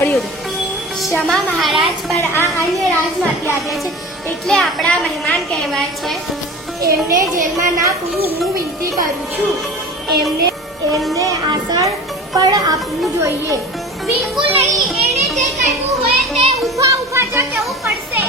હા મહારાજ પણ આ અન્ય રાજમાંથી આવ્યા છે એટલે આપણા મહેમાન કહેવાય છે. એમને જેલમાં ના પૂરું હું વિનંતી કરું છું. એમને એમને આસન પણ આપવું જોઈએ. બિલકુલ નહીં એણે જે કહેવું હોય તે ઊભા ઊભા જ કહેવું પડશે.